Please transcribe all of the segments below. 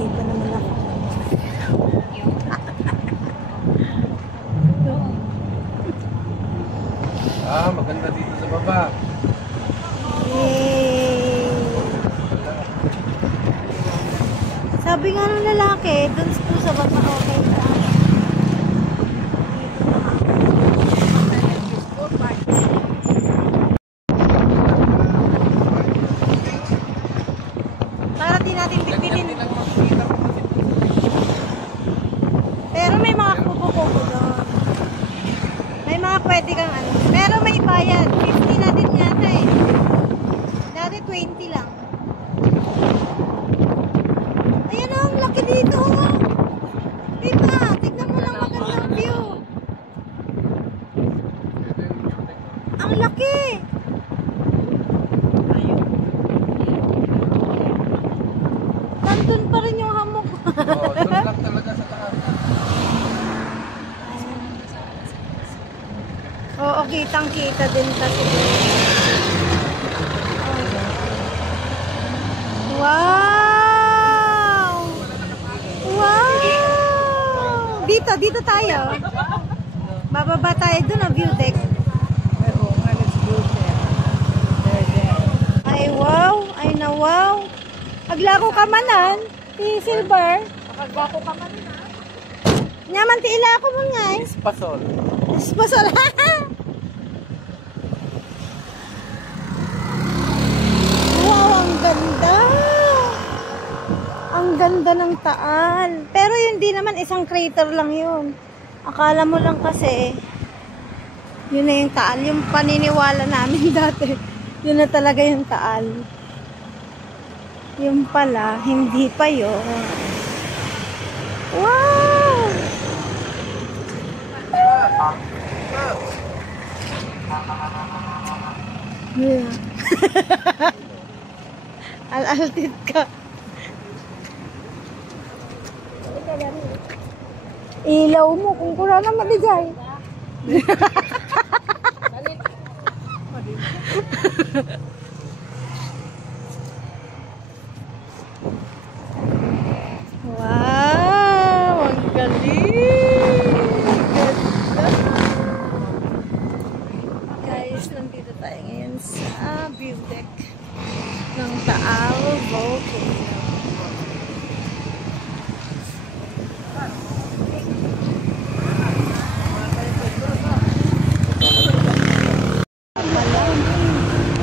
Ihi pa naman ako. Maganda dito sa baba. Yay! Sabi nga ng lalaki, dun po sa baba, okay na. Para di natin pipilin. Pero may mga kubo-kubo doon. May mga pwede kang ano. Pero may bayad. 50 na din yata eh. Dati 20 lang. Ayan o, ang laki dito. Diba? Tignan mo lang magandang view. Ang laki. Nandun pa rin yung hamok. Oo, doon lang talaga sa taas. Oo, kitang-kita din kasi. Wow! Wow! Dito tayo. Bababa tayo dun ang view deck. Ay, wow! Ay, na wow! Paglako ka manan, si Silver. Paglako ka manan, ha? Nyaman, tiila ako mo nga eh. Espasol. Espasol, wow, ang ganda. Ang ganda ng Taal. Pero yun di naman, isang crater lang yun. Akala mo lang kasi, yun na yung Taal. Yung paniniwala namin dati, yun na talaga yung Taal. Yung pala, hindi pa yun. Wow! Yeah. Al-altit ka. Ilaw mo kung kura na maligay. Wow, ang galing. Ganda. Guys, nandito tayo ngayon sa view deck ng Taal Volcano.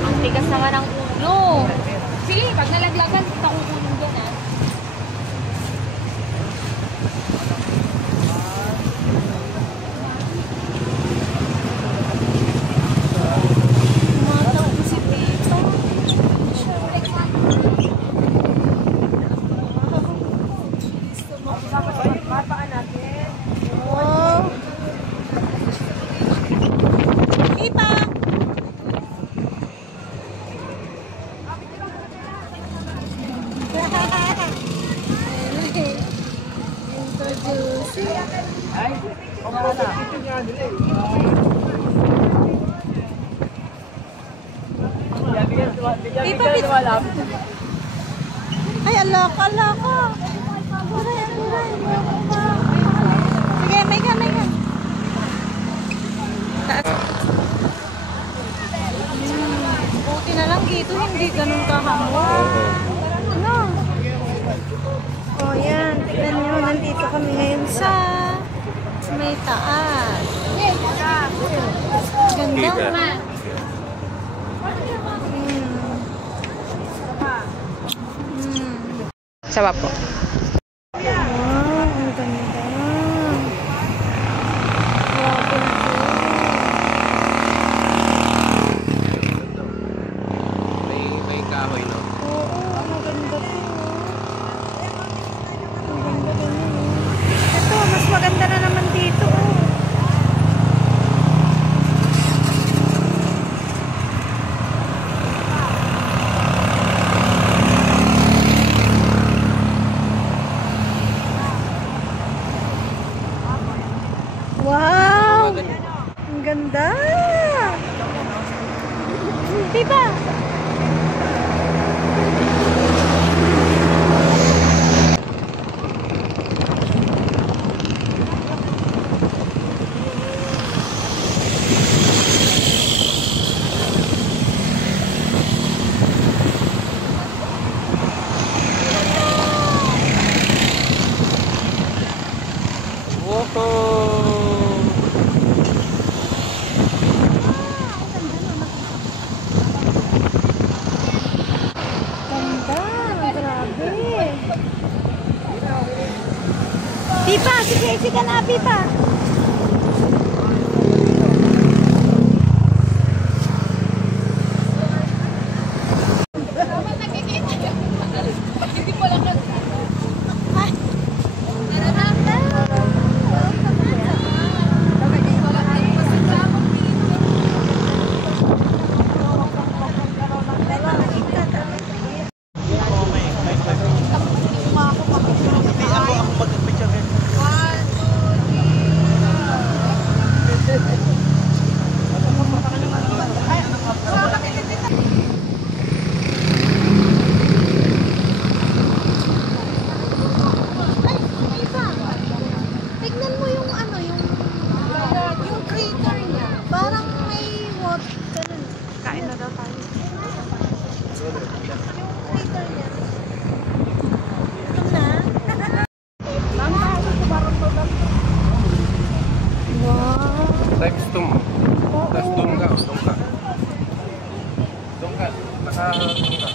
Ang tigas naman ang ulo. Sige, pag nalaglagan, kita ko ulo dyan, ha? Tumatakbo si Tito. Wow. Ipa. Introducing. Ay, okay na. Ay, alaka. Aray. Sige, may ka. Taas. Buti na lang dito, hindi ganun kahamon. Ano? O, yan. Tignan nyo, nandito kami ngayon sa may Taal. Ganda. Sawa po. Wow, ang ganda. Grabe na po. May kahoy, no? Oo, ang ganda po. Ang ganda ganyan. Ito, mas maganda na naman dito. Pipa, sige na, Pipa. Tignan mo yung ano, yung crater niya. Parang may water. Ganun. Kain na daw tayo. Yung crater niya. Ito na. Wow. Times 2 mo. Tapos doon ka. Doon ka. Naka-doon ka.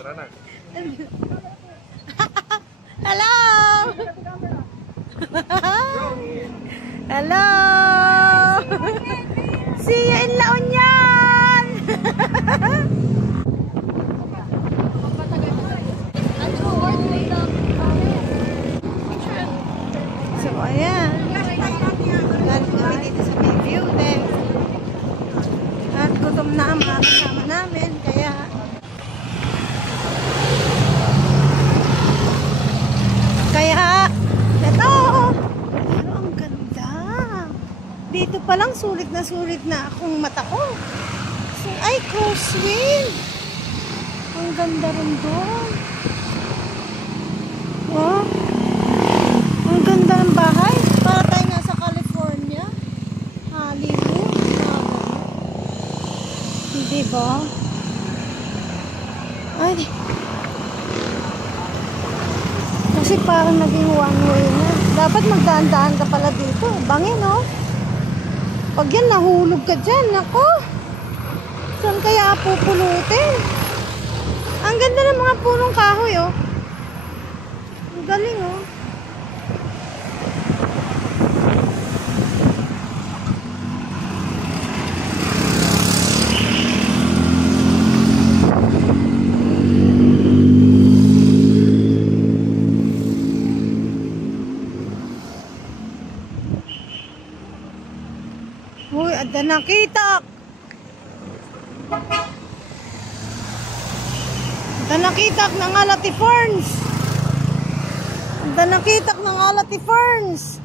Tara na. Hello! Hello! See you in La Union! So, ayan. Galing kami dito sa may view deck. At gutom na ang mga kasama namin, kaya eto. Pero ang ganda. Dito pa lang sulit na akong mata ko. So, ay, crosswind. Ang ganda rin doon. Wow. Ang ganda ng bahay. Para tayo nga sa California. Hollywood. Diba? Ay, kasi parang naging one way na. Dapat magdaan-daan ka pala dito. Bangin, no? Pag yan, nahulog ka dyan. Ako! Saan kaya pupulutin? Ang ganda ng mga punong kahoy, oh. Ang galing, oh. Uy, ada nakita. Ada nakita ng Alati Ferns. Ada nakita ng Alati Ferns.